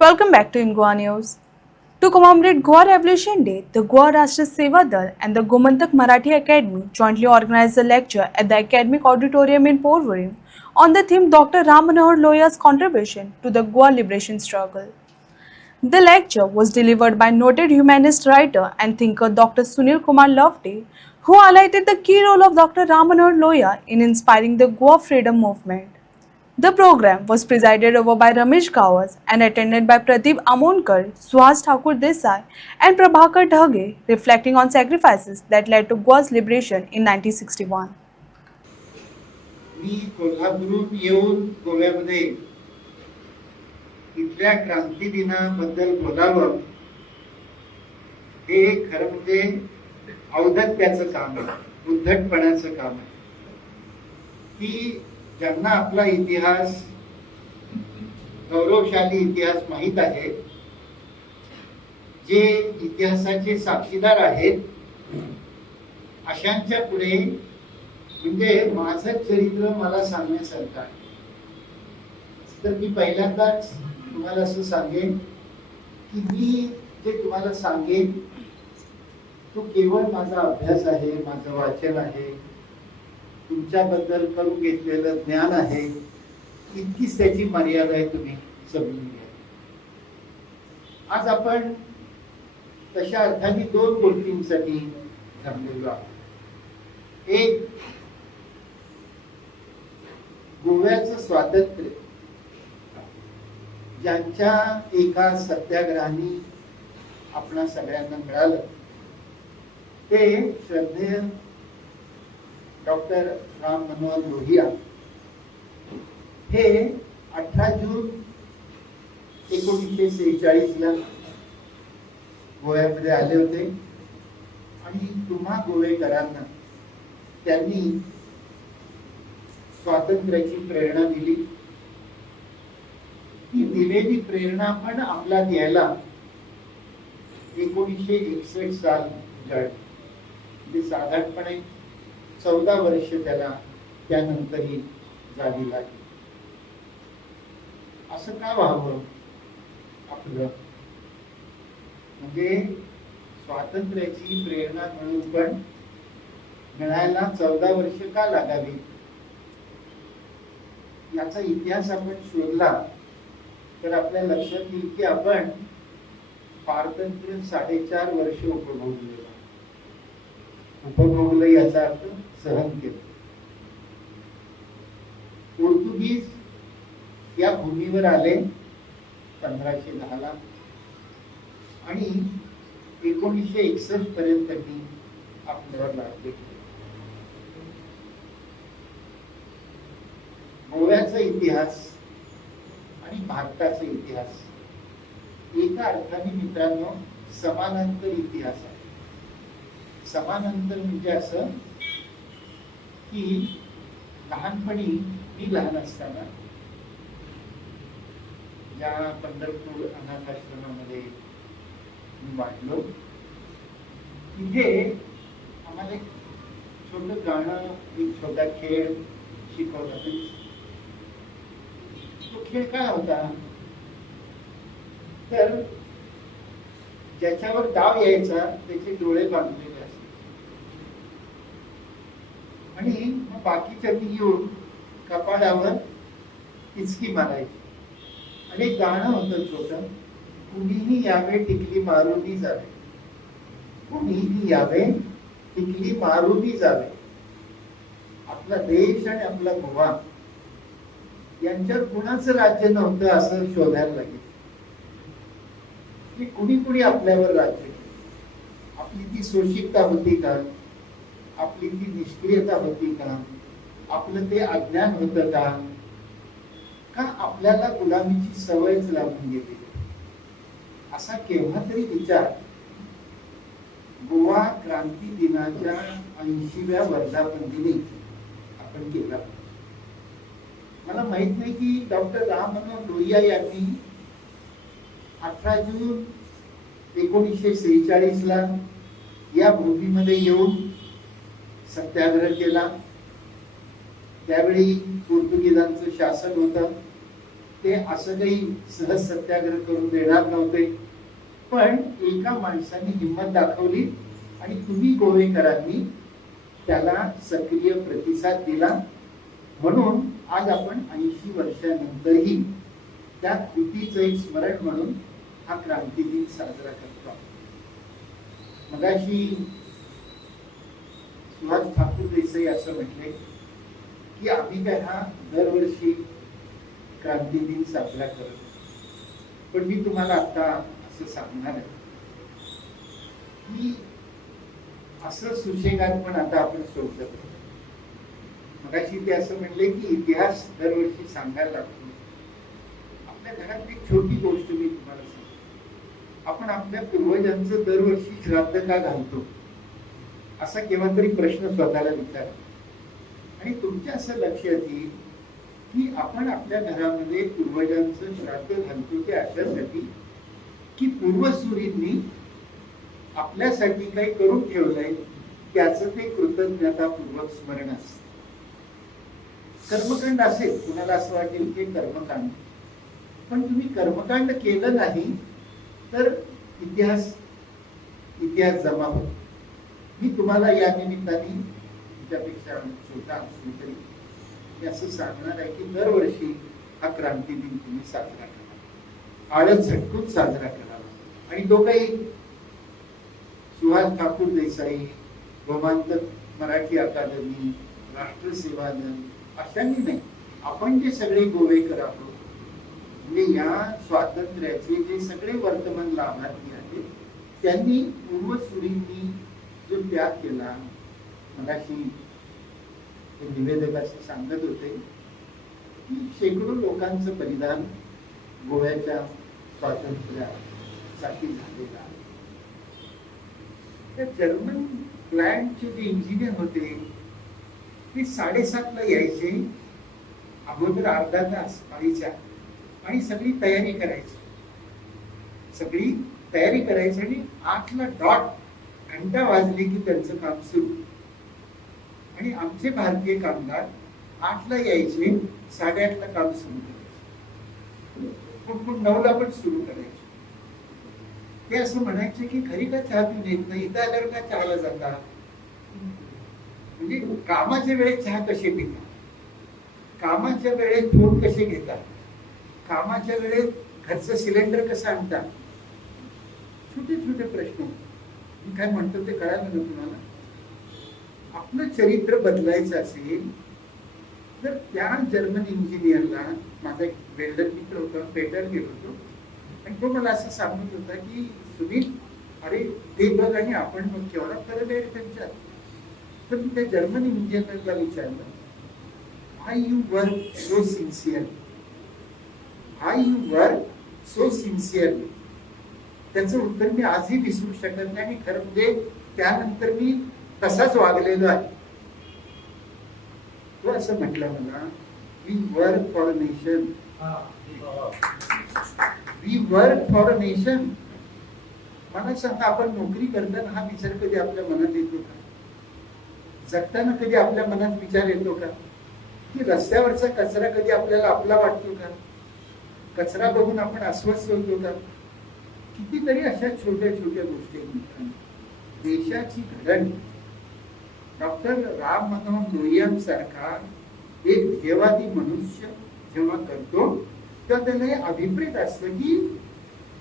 Welcome back to Goa News. To commemorate Goa Revolution Day, the Goa Rashtra Seva Dal and the Gomantak Marathi Academy jointly organized a lecture at the Academic Auditorium in Porvorim on the theme Dr. Ram Manohar Lohiya's contribution to the Goa liberation struggle. The lecture was delivered by noted humanist writer and thinker Dr. Sunil Kumar Loveday, who highlighted the key role of Dr. Ram Manohar Lohia in inspiring the Goa freedom movement. The program was presided over by Ramesh Gawas and attended by Pradeep Amonkar, Suhas Thakur Desai, and Prabhakar Dhage, reflecting on sacrifices that led to Goa's liberation in 1961. मी कोल्हापूरहून येऊन गोव्यामध्ये इथल्या क्रांती दिनाबद्दल बोलावं हे खरं म्हणजे औदत्याचं काम आहे, उद्धटपणाचं काम आहे की ज्यांना आपला इतिहास, गौरवशाली इतिहास माहीत आहे, जे इतिहासाचे साक्षीदार आहेत, अशांच्या पुढे म्हणजे माझं चरित्र मला सांगण्यासारखं आहे. तर मी पहिल्यांदाच तुम्हाला असं सांगेन की मी जे तुम्हाला सांगेन तो केवळ माझा अभ्यास आहे, माझं वाचन आहे, तुमच्याबद्दल करून घेतलेलं ज्ञान आहे, इतकीच त्याची मर्यादा आहे, तुम्ही समजून घ्या. आज आपण तशा अर्थाने दोन गोष्टींसाठी जमलेलो आहोत. एक, गोव्याचं स्वातंत्र्य ज्यांच्या एका सत्याग्रहाने आपणा सगळ्यांना मिळालं ते श्रद्धेय डॉक्टर राम मनोहर लोहिया हे 18 जून 1946 ला गोव्यामध्ये आले होते आणि तुम्हा गोवेकरांना त्यांनी स्वातंत्र्याची प्रेरणा दिली. ती दिलेली प्रेरणा पण अंमलात यायला 1961 साल उजाडली. म्हणजे साधारणपणे 14 वर्ष त्याला त्यानंतरही जावी लागली. असं का व्हावं आपलं? म्हणजे स्वातंत्र्याची प्रेरणा मिळून पण मिळायला 14 वर्ष का लागावी? याचा इतिहास आपण शोधला तर आपल्या लक्षात येईल की आपण स्वातंत्र्य 4.5 वर्ष उपभोगलं याचा अर्थ सहन केलं. पोर्तुगीज या भूमीवर आले 1510 ला आणि 1961 पर्यंत आपल्यावर लागले. गोव्याचा इतिहास आणि भारताचा इतिहास एका अर्थाने मित्रांनो समानांतर इतिहास आहे. समानांतर म्हणजे असं की लहानपणी मी लहान असताना ज्या पंढरपूर अनाथ आश्रमामध्ये मी वाढलो तिथे आम्हाला एक छोटं गाणं, एक छोटा खेळ शिकवला. तो खेळ काय होता तर ज्याच्यावर डाव यायचा त्याचे डोळे बांधलेले असतात आणि मग बाकीच्यांनी येऊन कपाळावर इचकी मारायची आणि गाणं होतं छोटं, कुणीही यावे टिकली मारूनी जावे, कुणीही यावे टिकली मारूनी जावे. आपला देश आणि आपला गोवा यांच्यावर कुणाचं राज्य नव्हतं असं शोधायला लागेल की कुणी कुणी आपल्यावर राज्य केलं. आपली ती सोशिकता होती का? आपली ती निष्क्रियता होती का? आपलं ते अज्ञान होतं का? का आपल्याला गुलामीची सवयच लागून गेली? असा केव्हा तरी विचार गोवा क्रांती दिनाच्या 80व्या वर्धापनदिनी आपण केला. मला माहित नाही की डॉक्टर राम मनोहर लोहिया यांनी 18 जून 1946 ला या भूमीमध्ये येऊन सत्याग्रह केला. त्यावेळी पोर्तुगीजांचं शासन होतं. ते असं काही सहज सत्याग्रह करून देणार नव्हते, पण एका माणसाने हिंमत दाखवली आणि तुम्ही गोवेकरांनी त्याला सक्रिय प्रतिसाद दिला, म्हणून आज आपण 80 वर्षानंतरही त्या कृतीचं एक स्मरण म्हणून हा क्रांती दिन साजरा करतो. मगाशी सुभाष ठाकूर देसाई असं म्हटले की आम्ही काय हा दरवर्षी क्रांती दिन साजरा करतो, पण मी तुम्हाला आता असं सांगणार आहे की असं सुशेगात पण आता आपण सोडलं. मगाशी ते असं म्हणले की इतिहास दरवर्षी सांगायला लागतो. आपल्या घरात एक छोटी गोष्ट मी तुम्हाला सांगतो. आपण आपल्या पूर्वजांचं दरवर्षी श्राद्ध का घालतो असा केव्हा तरी प्रश्न स्वतःला विचारा, आणि तुमच्या असं लक्षात येईल की आपण आपल्या घरामध्ये पूर्वजांचं श्राद्ध घालतो ते अशासाठी की पूर्वसुरींनी आपल्यासाठी काही करून ठेवलंय त्याचं ते कृतज्ञतापूर्वक स्मरण असतं. कर्मकांड असेल, कुणाला असं वाटेल की कर्मकांड, पण तुम्ही कर्मकांड केलं नाही तर इतिहास जमा होतो. मी तुम्हाला या निमित्ताने तुमच्यापेक्षा छोटा असलो तरी मी असं सांगणार आहे की दरवर्षी हा क्रांती दिन तुम्ही साजरा करा, आळस झटकून साजरा करावा. आणि तो काही सुभाष ठाकूर देसाई, गोमांतक मराठी अकादमी, राष्ट्रसेवा दल अशांनी नाही, आपण जे सगळे गोवेकर आहोत, म्हणजे या स्वातंत्र्याचे जे सगळे वर्तमान लाभार्थी आहेत, त्यांनी पूर्वसुरींनी जो त्याग केला. मगाशी ते निवेदक असे सांगत होते की शेकडो लोकांचं बलिदान गोव्याच्या स्वातंत्र्यासाठी झालेलं आहे. त्या जर्मन प्लॅन्टचे जे इंजिनियर होते ते 7:30ला यायचे, अगोदर अर्धा तास पाळीच्या, आणि सगळी तयारी करायची आणि 8ला डॉट घंटा वाजली की त्यांचं काम सुरू. आणि आमचे भारतीय कामगार 8ला यायचे, 8:30ला काम सुरू करायचे, पण 9ला पण सुरू करायचे. ते असं म्हणायचे की घरी का चहा पिऊन येत नाही, इथं आल्यावर का चहाला जाता, म्हणजे कामाच्या वेळेत चहा कसे पिता, कामाच्या वेळेत फोन कसे घेतात, कामाच्या वेळेत घरचं सिलेंडर कसं आणतात, छोटे छोटे प्रश्न. मी काय म्हणतो ते कळालं ना तुम्हाला. आपलं चरित्र बदलायचं असेल तर त्या जर्मन इंजिनियरला, माझा एक वेल्डर मित्र होता, पेटर गेलो होतो, आणि तो मला असं सांगत होता की सुनील, अरे ते बघ आणि आपण बघ, केवढा फरक आहे त्यांच्यात. तर मी त्या जर्मन इंजिनियरला विचारलं, hi you work so sincerely, hi you work so sincerely. त्याचं उत्तर मी आजही विसरू शकत नाही, आणि खरं म्हणजे त्यानंतर मी तसाच वागलेलो आहे. तो असं म्हटलं मला, we work for a nation, we work for a nation. मला सांगा, आपण नोकरी करताना हा विचार कधी आपल्या मनात येतो का? जगताना कधी आपल्या मनात विचार येतो का की रस्त्यावरचा कचरा कधी आपल्याला आपला वाटतो का? कचरा बघून आपण अस्वस्थ होतो का? कितीतरी अशा छोट्या छोट्या गोष्टी. देशाची घडण डॉक्टर राम मनोहर लोहिया सारखा एक ध्येयवादी मनुष्य जेव्हा करतो तेव्हा त्याला हे अभिप्रेत असतं की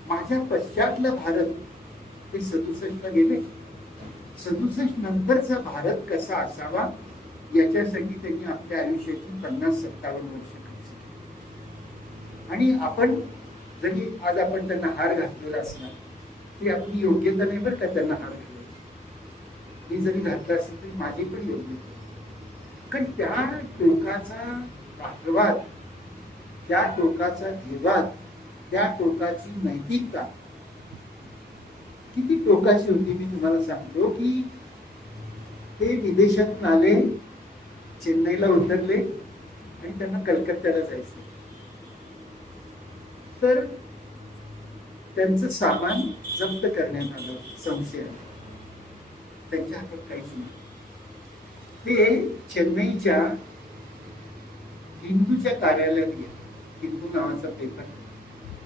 माझ्या पश्चातला भारत, ते 67ला गेले, 67 नंतरचा भारत कसा असावा याच्यासाठी त्यांनी आपल्या आयुष्याची 50-57 वर्ष खर्च केली. आणि आपण जरी आज आपण त्यांना हार घातलेला असणार ती आपली योग्यता नाही बरं का त्यांना हार घालायची. मी जरी घातला असेल तरी माझी पण योग्यता, कारण त्या टोकाचा राष्ट्रवाद, त्या टोकाचा ध्येयवाद, त्या टोकाची नैतिकता किती टोकाची होती. मी तुम्हाला सांगतो की ते विदेशातून आले, चेन्नईला उतरले आणि त्यांना कलकत्त्याला जायचं, तर त्यांचं सामान जप्त करण्यात आलं संशयाने. त्यांच्या हातात काहीच नाही. ते चेन्नईच्या हिंदूच्या कार्यालयात गेले. हिंदू नावाचा पेपर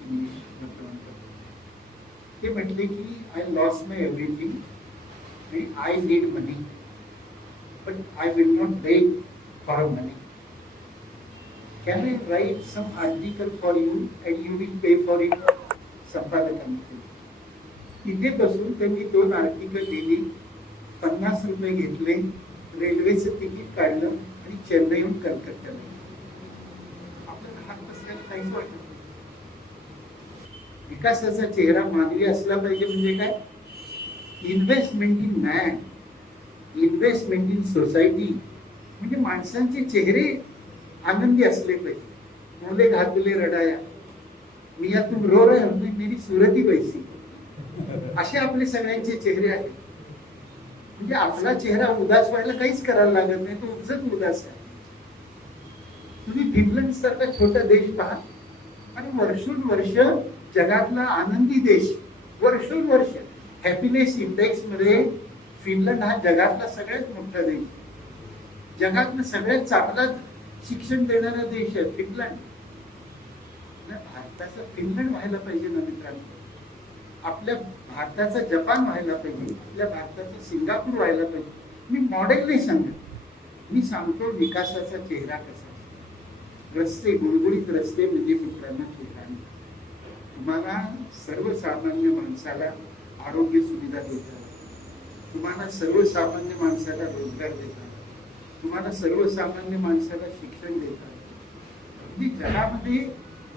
इंग्लिश वर्तमानपत्र. ते म्हटले की I lost my everything and I need money, but I will not beg for money. Can I write some article for you and you will pay for it? संपादकांनी तिथे बसून त्यांनी 2 आर्टिकल लिहिली, 50 रुपये घेतले, रेल्वेचं तिकीट काढलं आणि चेन्नईहून कलकत्त्याला. आपल्याला हात बसल्याला काहीच वाटत नाही. विकासाचा चेहरा मानवी असला पाहिजे म्हणजे काय? Investment in man, investment in society, म्हणजे माणसांचे चेहरे आनंदी असले पाहिजे. मुले घातले रडाया, मी यातून रो रहा हूं, मेरी सुरती बैसी, असे आपले सगळ्यांचे चेहरे आहेत. म्हणजे आपला चेहरा उदास व्हायला काहीच करायला लागत नाही, तो उपजत उदास आहे. तुम्ही फिनलंड सारखा छोटा देश पहा आणि वर्षोनवर्ष जगातला आनंदी देश, वर्षोनवर्ष हॅपीनेस इंडेक्स मध्ये फिनलंड हा जगातला सगळ्यात मोठा देश, जगातला सगळ्यात चांगला शिक्षण देणारा देश आहे फिनलंड. भारताचा फिनलंड व्हायला पाहिजे ना मित्रांनो. आपल्या भारताचा जपान व्हायला पाहिजे, आपल्या भारताचा सिंगापूर व्हायला पाहिजे. मी मॉडेल नाही सांगत, मी सांगतो विकासाचा चेहरा कसा. रस्ते, गुळगुळीत रस्ते म्हणजे मित्रांनो चेहरा नाही. तुम्हाला सर्वसामान्य माणसाला आरोग्य सुविधा देतात, तुम्हाला सर्वसामान्य माणसाला रोजगार देतात, तुम्हाला सर्वसामान्य माणसाला शिक्षण देतात. म्हणजे जगामध्ये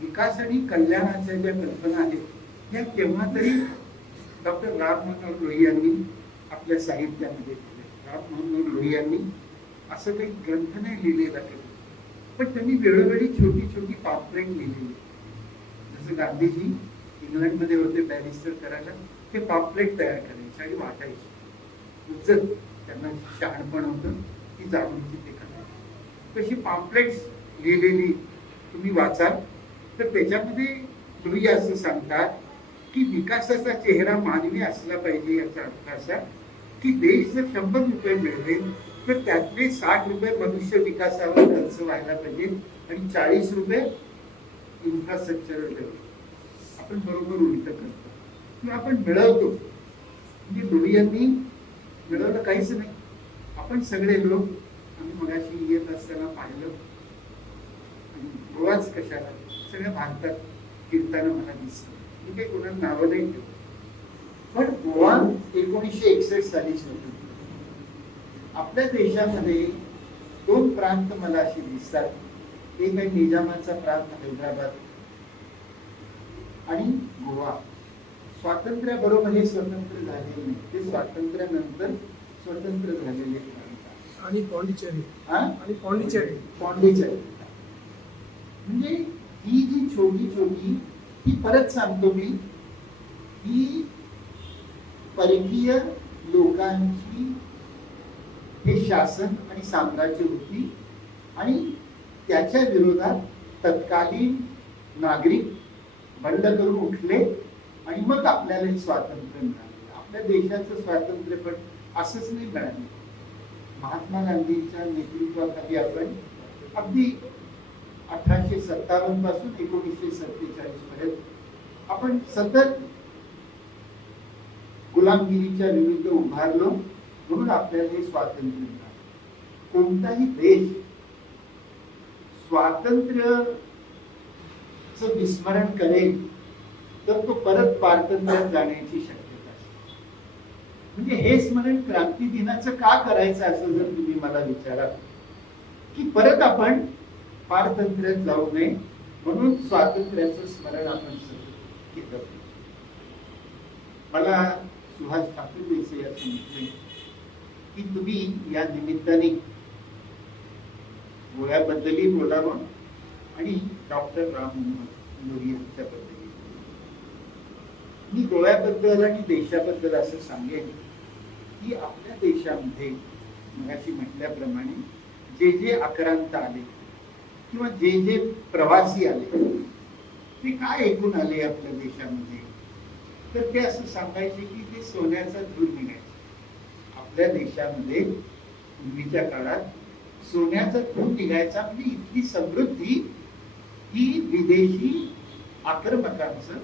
विकास आणि कल्याणाच्या ज्या कल्पना आहेत या केव्हा तरी डॉक्टर राम मनोहर लोहिया यांनी आपल्या साहित्यामध्ये दिले. राम मनोहर लोहिया यांनी असं काही ग्रंथ नाही लिहिलेला कधी, पण त्यांनी वेळोवेळी छोटी छोटी पॉम्पलेट लिहिलेली. जसं गांधीजी इंग्लंडमध्ये होते बॅरिस्टर करायला, ते पॉम्पलेट तयार करायचे आणि वाटायचे. उचल त्यांना शहाणपण होतं, ती जागृती ते करायची. तशी पॉम्पलेट्स लिहिलेली तुम्ही वाचाल तर त्याच्यामध्ये लोहिया असं सांगतात की विकासाचा चेहरा मानवी असला पाहिजे. याचा अर्थ असा की देश जर 100 रुपये मिळवेल तर त्यातले 60 रुपये मनुष्य विकासावर खर्च व्हायला पाहिजे आणि 40 रुपये इन्फ्रास्ट्रक्चरवर ठेवले. आपण बरोबर उलट करतो किंवा आपण मिळवतो. म्हणजे लोहियांनी मिळवलं काहीच नाही. आपण सगळे लोक, आम्ही मगाशी येत असताना पाहिलं, गोवाच कशाला सगळ्या भारतात फिरताना मला दिसतं. मी काही कोणाला नावं नाही ठेवत, पण गोवा 1961 साली स्वतंत्र. आपल्या देशामध्ये 2 प्रांत मला असे दिसतात. एक आहे निजामाचा प्रांत हैदराबाद आणि गोवा. स्वातंत्र्याबरोबर हे स्वतंत्र झालेले नाही, ते स्वातंत्र्यानंतर स्वतंत्र झालेले प्रांत. आणि पॉंडिचेरी, आणि पॉंडिचेरी म्हणजे ही जी छोटी छोटी, ही परत सांगतो मी, ही परकीय लोकांची हे शासन आणि साम्राज्य होती आणि त्याच्या विरोधात तत्कालीन नागरिक बंड करून उठले आणि मग आपल्याला स्वातंत्र्य मिळाले. आपल्या देशाचं स्वातंत्र्य पण असंच नाही मिळालं. महात्मा गांधींच्या नेतृत्वाखाली आपण अगदी 1857 पासून 1947 पर्यंत आपण सतत गुलामगिरीच्या विरुद्ध उभारलो, म्हणून आपल्याला हे स्वातंत्र्य मिळालं. कोणताही देश स्वातंत्र्यचं विस्मरण करेल तर तो परत पारतंत्र्यात जाण्याची शक्यता असते. म्हणजे हे स्मरण क्रांती दिनाचं का करायचं असं जर तुम्ही मला विचारा, की परत आपण पारतंत्र्यात जाऊ नये म्हणून स्वातंत्र्याचं स्मरण आपण केलं. मला सुहास ठाकूर देसाई असं म्हटले की तुम्ही या निमित्ताने गोव्याबद्दलही बोलावं आणि डॉक्टर राम मनोहर लोहिया यांच्याबद्दल. मी गोव्याबद्दल आणि देशाबद्दल असं सांगेन की आपल्या देशामध्ये मगाशी म्हटल्याप्रमाणे जे आक्रांत आले किंवा जे प्रवासी आले ते काय ऐकून आले आपल्या देशामध्ये, तर ते असं सांगायचे की ते सोन्याचा धूर निघायचा. आपल्या देशामध्ये पूर्वीच्या काळात सोन्याचा धूर निघायचा. म्हणजे इतकी समृद्धी ही विदेशी आक्रमकांचं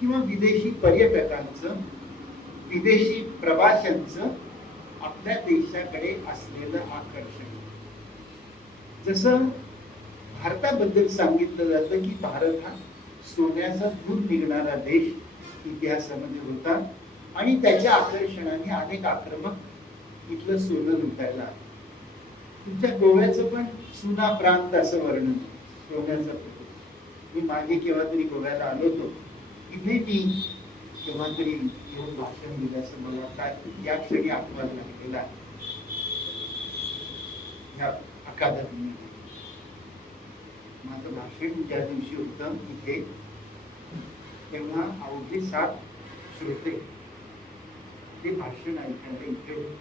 किंवा विदेशी पर्यटकांचं, विदेशी प्रवाशांचं आपल्या देशाकडे असलेलं आकर्षण. जसं भारताबद्दल सांगितलं जातं की भारत हा सोन्याचा दूध निघणारा देश इतिहासामध्ये होता आणि त्याच्या आकर्षणाने अनेक आक्रमक इथलं सोनं लुटायला आले. तुमच्या गोव्याचं पण सुना प्रांत असं वर्णन, सोन्याचा प्रदेश. मी मागे केव्हा तरी गोव्याला आलो होतो, इथे मी केव्हा तरी येऊन भाषण दिलं असं मला काय या क्षणी अपवाद लागलेला आहे या अकादमी. माझं भाषण ज्या दिवशी होतं इथे, तेव्हा अवघे 7 श्रोते ते भाषण ऐकायला इथे होते.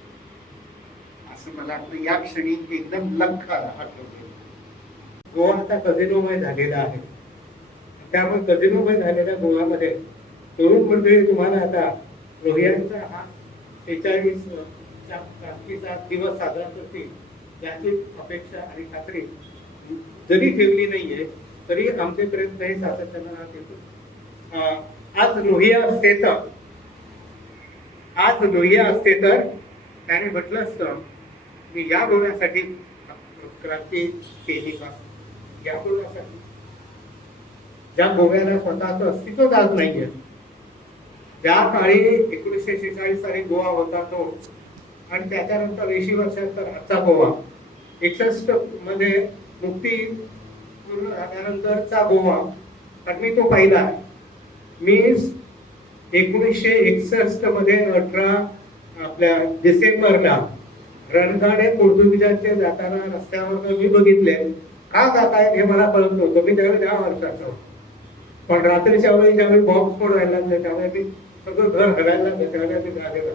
असं मला वाटतं या क्षणी एकदम लख आठवते. गोवा आता कझिनोमय झालेला आहे. त्यामुळे कझिनोमय झालेल्या गोव्यामध्ये तरुण मंडळी तुम्हाला आता रोहियांचा हा 46चा क्रांतीचा दिवस साजरा करतील याची अपेक्षा आणि खात्री जरी ठेवली नाहीये तरी आमचे प्रयत्न हे सातत्यानं राहत येतो. आज लोहिया असते तर त्याने म्हटलं असतं मी या गोव्यासाठी क्रांती केली का, या गोव्यासाठी ज्या गोव्याला स्वतःचं अस्तित्वच आज नाहीये. ज्या काळी 1946 साली गोवा होता तो आणि त्याच्यानंतर 80 वर्षानंतर आजचा गोवा, 61 मध्ये मुक्ती पूर्ण झाल्यानंतरचा गोवा, तर मी तो पाहिला. मी 1961 मध्ये 18 आपल्या डिसेंबरला रणगाडे पोर्तुगीजांचे जाताना रस्त्यावर मी बघितले. का जात आहेत हे मला कळत नव्हतं, मी त्यावेळी 10 वर्षाचा होतो. पण रात्रीच्या वेळी ज्यावेळी बॉम्ब स्फोट व्हायला लागले त्यावेळी मी सगळं घर हलायला लागलं, त्यावेळी मी झालेलं.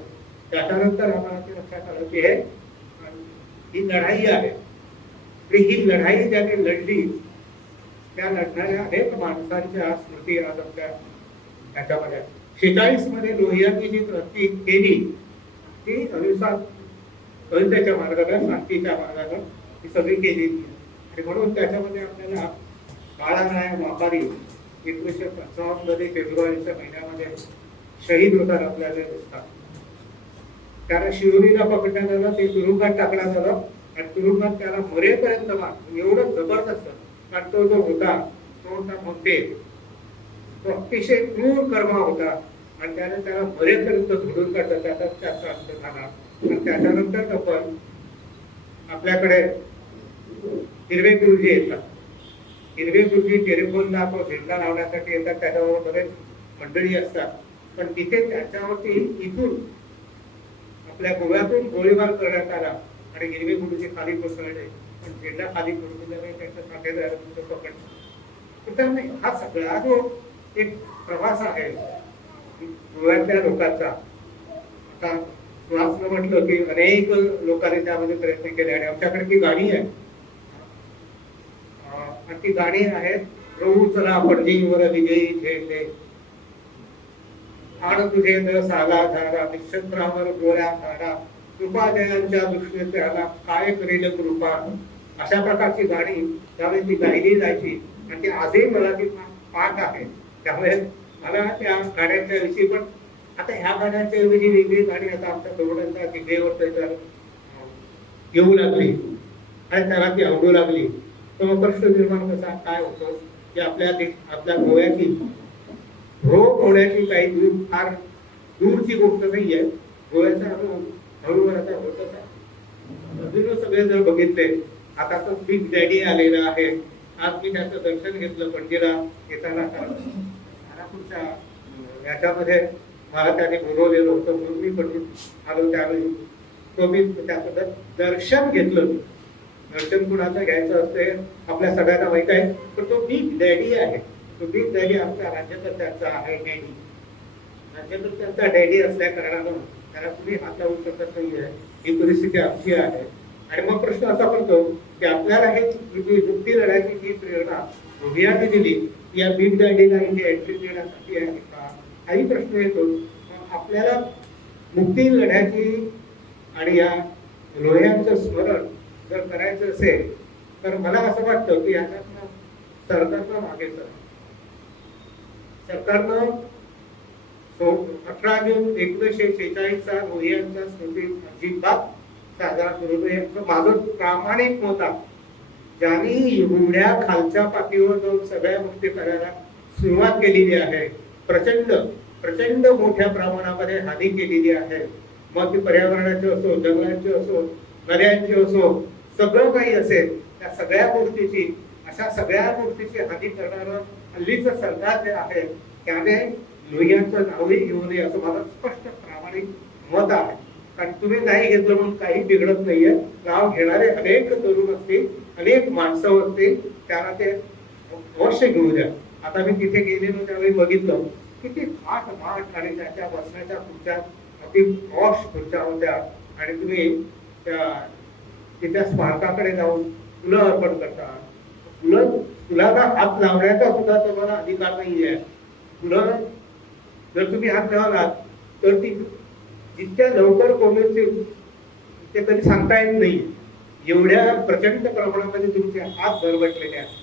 त्याच्यानंतर आम्हाला ते लक्षात आलं की ही लढाई आहे. ही लढाई ज्याने लढली त्या लढणाऱ्या अनेक माणसांच्या स्मृती आज आपल्या त्याच्यामध्ये. 46 मध्ये लोहियांनी जी क्रांती केली ती अहिंसेच्या मार्गाने, शांतीच्या मार्गाने ही सगळी केलेली आहे. आणि म्हणून त्याच्यामध्ये आपल्याला बाळासाहेब वापारी 1955 मध्ये फेब्रुवारीच्या महिन्यामध्ये शहीद होतात आपल्याला दिसतात. त्याला शिवरीला पकडण्यात आलं, ते तुरुंगात टाकण्यात आलं आणि तुरुंगात त्याला मरेपर्यंत एवढं जबरदस्त, कारण तो जो होता तो होता मोठे, तो अतिशय क्रूर कर्मा होता आणि त्याने त्याला मरेपर्यंत धुडून काढलं. त्याचा अंत झाला. आणि त्याच्यानंतर आपण आपल्याकडे हिरवे गुरुजी येतात. हिरवे गुरुजी टेलिफोनला तो झेंडा लावण्यासाठी येतात. त्याच्याबरोबर बरेच मंडळी असतात. पण तिथे त्याच्यावरती इथून आपल्या गोव्यातून गोळीबार करण्यात आला आणि हिरवे गुरुजी खाली कोसळले. पण झेंडा खाली पडून दिल्याने त्यांच्या साथीदार पकडले. हा सगळा जो एक प्रवास आहे गोव्यातल्या लोकांचा, आता सुहासनं म्हटलं की अनेक लोकांनी त्यामध्ये प्रयत्न केले आणि आमच्याकडे ती गाणी आहे. आणि ती गाणी आहेत प्रभू चला पणजीवर विजयी झेंडे, आड तुझे दस आला झाला, निक्षत्रावर गोळ्या काढा, कृपाजयांच्या दृष्टीने आला, काय करेल कृपा. अशा प्रकारची गाणी त्यावेळी ती गायली जायची आणि ती आजही मराठी पाठ आहे. त्यामुळे मला त्या गाण्यांच्या विषयी, पण आता ह्या गाण्यांच्या ऐवजी वेगळी गाणी आता आमच्या तरुणांच्या दिघेवर येऊ लागली आणि त्याला ती आवडू लागली. तो प्रश्न निर्माण कसा काय होतो की आपल्या गोव्याची रोग होण्याची काही फार दूरची गोष्ट नाहीये. गोव्याचा हळूहळू आता होतच आहे. अजून सगळे जर बघितले, आता तो बिग डॅडी आलेला आहे. आज मी त्याचं दर्शन घेतलं पणजीला येताना. खानापूरच्या याच्यामध्ये मला त्याने बोलवलेलं होतं म्हणून मी पण आलो. त्यावेळी तो मी त्याचं दर्शन घेतलं. दर्शन कुणाचं घ्यायचं असते आपल्या सगळ्यांना माहित आहे, पण तो बिग डॅडी आहे. तो बिग डॅडी आमच्या राज्यकर्त्यांचा आहे. डॅडी राज्यकर्त्यांचा डॅडी असल्या कारणानं त्याला कुणी हाताळू शकत नाहीये. ही परिस्थिती आमची आहे. आणि मग प्रश्न असा पडतो की आपल्याला हे मुक्ती लढायची जी प्रेरणा रोहियांनी दिली या बिग डॅडीला इथे एंट्री देण्यासाठी आहे का, हाही प्रश्न येतो. आपल्याला मुक्ती लढ्याची आणि या रोहियांचं स्मरण जर करायचं असेल तर मला असं वाटतं की याच्यातनं सरकारनं मागे सरकारनं 18 जून 1946 लोहियांचा स्मृती अजिबात साजरा करू नये माझं प्रामाणिक मत आहे. ज्यांनी एवढ्या खालच्या पातळीवर जाऊन सगळ्या गोष्टी करायला सुरुवात केलेली आहे, प्रचंड प्रचंड मोठ्या प्रमाणामध्ये हानी केलेली आहे, मग ती पर्यावरणाची असो, जंगलांची असो, नद्यांची असो, सगळं काही असेल, त्या सगळ्या गोष्टीची अशा सगळ्या गोष्टीची हानी करणारं हल्लीचं सरकार जे आहे त्याने लोहियांचं नावही घेऊ नये असं माझं स्पष्ट प्रामाणिक मत आहे. कारण तुम्ही नाही घेतलं म्हणून काही बिघडत नाहीये. नाव घेणारे अनेक तरुण असतील, अनेक माणसं असतील, त्यांना ते अवश्य घेऊ द्या. आता मी तिथे गेलेलो त्यावेळी बघितलं किती थाट माट आणि त्याच्या बसण्याच्या खुर्च्या अगदी पॉश खुर्च्या होत्या आणि तुम्ही तिथे स्मारकाकडे जाऊन फुलं अर्पण करता. फुलाला हात लावण्याचा सुद्धा तुम्हाला अधिकार नाहीये. फुलं जर तुम्ही हात लावलात तर ती जितक्या लवकर कोमेल ते कधी सांगता येत नाही. एवढ्या प्रचंड प्रमाणामध्ये तुमचे हात भरभटलेले आहेत.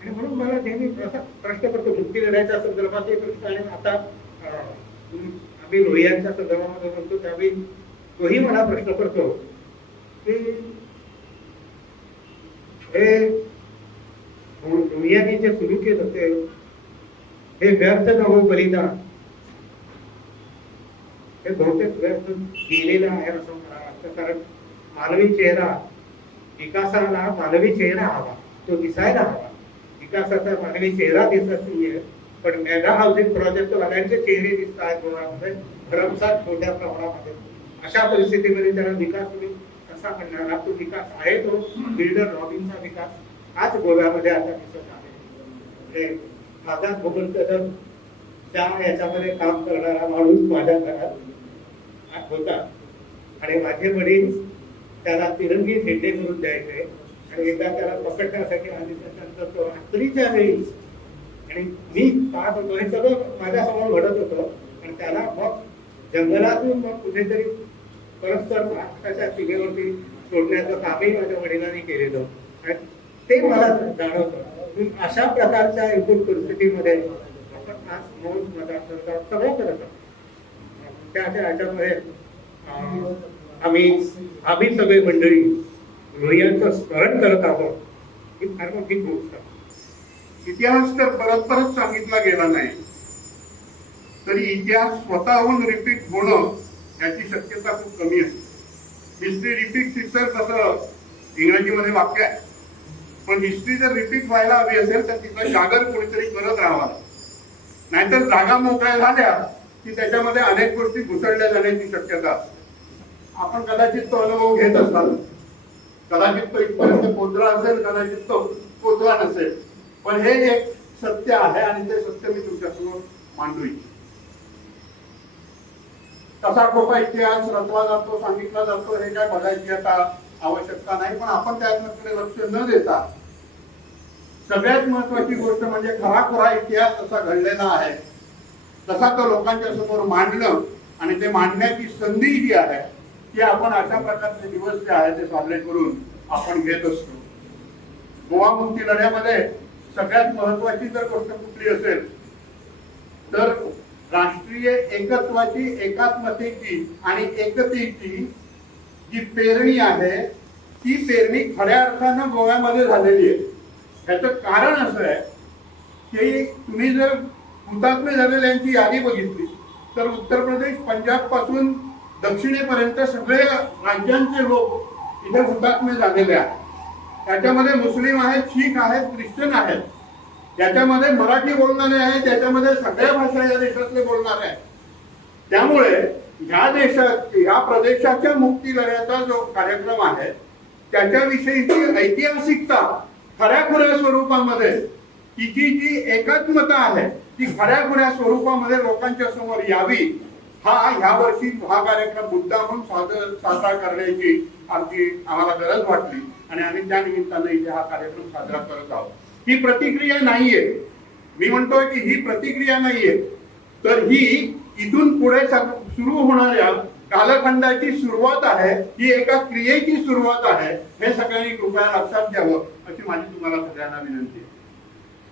आणि म्हणून मला नेहमी प्रश्न पडतो मुक्ती लढ्याच्या संदर्भात एक प्रश्न आणि आता आम्ही लोहियांच्या संदर्भामध्ये म्हणतो त्यावेळी तोही मला प्रश्न पडतो की हे लोहियांनी जे सुरू केलं होते हे व्यर्थ नको बलिदान हे बहुतेक व्यर्थ गेलेलं आहे असं मला वाटतं. कारण मानवी चेहरा विकासाला मानवी चेहरा हवा, तो दिसायला हवा. विकासाचा मानवी चेहरा दिसत नाहीये, पण मेगा हाऊसिंग प्रोजेक्ट वाल्यांचे चेहरे दिसत आहेत गोव्यामध्ये भरमसाठ मोठ्या प्रमाणामध्ये. अशा परिस्थितीमध्ये त्याला विकास तुम्ही कसा करणार? तो विकास आहे तो बिल्डर लॉबिंगचा विकास हाच गोव्यामध्ये आता दिसत आहे. माझा भोगल कदम त्या याच्यामध्ये काम करणारा माणूस माझ्या घरात होता आणि माझे वडील त्याला तिरंगी झेंडे करून द्यायचे आणि एकदा त्याला पकडण्यासाठी आधी त्याच्यानंतर तो रात्रीच्या वेळी आणि मी पाहत होतो हे सगळं माझ्यासमोर घडत होतं आणि त्याला मग जंगलातून मग कुठेतरी परस्पर महाराष्ट्राच्या सीमेवरती सोडण्याचं कामही माझ्या वडिलांनी केलेलं आणि ते मला जाणवतं. अशा प्रकारच्या एकूण परिस्थितीमध्ये आपण आज मौज मजा सगळं करत आहोत. त्याच्या ह्याच्यामध्ये आम्ही सगळे मंडळी लोहियांचं स्मरण करत आहोत ही फार मोठी गोष्ट. इतिहास तर परत परत सांगितला गेला नाही तरी इतिहास स्वतःहून रिपीट होणं याची शक्यता खूप कमी आहे. हिस्ट्री रिपीट इटसेल्फ असं इंग्रजीमध्ये वाक्य आहे, पण हिस्ट्री जर रिपीट व्हायला हवी असेल तर तिचा जागर कोणीतरी करत राहावा. नाहीतर जागा मोकळ्या झाल्या की त्याच्यामध्ये अनेक गोष्टी घुसळल्या जाण्याची शक्यता असते. आपण कदाचित तो अनुभव घेत असाल, कदाचित तो इथपर्यंत पोहोचला असेल, कदाचित तो पोहोचला नसेल, पण हे एक सत्य आहे आणि ते सत्य मी तुमच्यासमोर मांडू इच्छितो. कसा खोटा इतिहास रचला जातो, सांगितला जातो हे काय बघायची आता आवश्यकता नाही. पण आपण त्याकडे लक्ष न देता सगळ्यात महत्वाची गोष्ट म्हणजे खराखुरा इतिहास कसा घडलेला आहे तसा तो लोकांच्या समोर मांडणं आणि ते मांडण्याची संधी जी आहे ती आपण अशा प्रकारचे दिवस जे आहे ते साजरे करून आपण घेत असतो. गोवा मुक्ती लढ्यामध्ये सगळ्यात महत्वाची जर गोष्ट कुठली असेल तर राष्ट्रीय एकत्वाची, एकात्मतेची आणि एकतेची जी पेरणी आहे ती पेरणी खऱ्या अर्थानं गोव्यामध्ये झालेली आहे. याचं कारण असं आहे की तुम्ही जर हुतात्मे झालेल्यांची यादी बघितली तर उत्तर प्रदेश, पंजाब पासून दक्षिणेपर्यंत सगळे राज्यांचे लोक इथे हुतात्मे झालेले आहेत. त्याच्यामध्ये मुस्लिम आहेत, शीख आहेत, ख्रिश्चन आहेत, याच्यामध्ये मराठी बोलणारे आहेत, त्याच्यामध्ये सगळ्या भाषा या देशातले बोलणारे आहेत. त्यामुळे या देशात, या प्रदेशाच्या मुक्ती लढ्याचा जो कार्यक्रम आहे त्याच्याविषयीची ऐतिहासिकता खऱ्याखुऱ्या स्वरूपामध्ये, तिची जी एकात्मता आहे ती खऱ्याखुऱ्या स्वरूपामध्ये लोकांच्या समोर यावी, ह्या वर्षी हा कार्यक्रम मुद्दामून साजरा करण्याची आम्हाला गरज वाटली आणि आम्ही त्या निमित्तानं इथे हा कार्यक्रम साजरा करत आहोत. ही प्रतिक्रिया नाहीये, मी म्हणतोय की ही प्रतिक्रिया नाहीये, तर ही इथून पुढे सुरू होणाऱ्या कालखंडाची सुरुवात आहे, ही एका क्रियेची सुरुवात आहे, हे सगळ्यांनी कृपया लक्षात घ्यावं अशी माझी तुम्हाला सगळ्यांना विनंती आहे.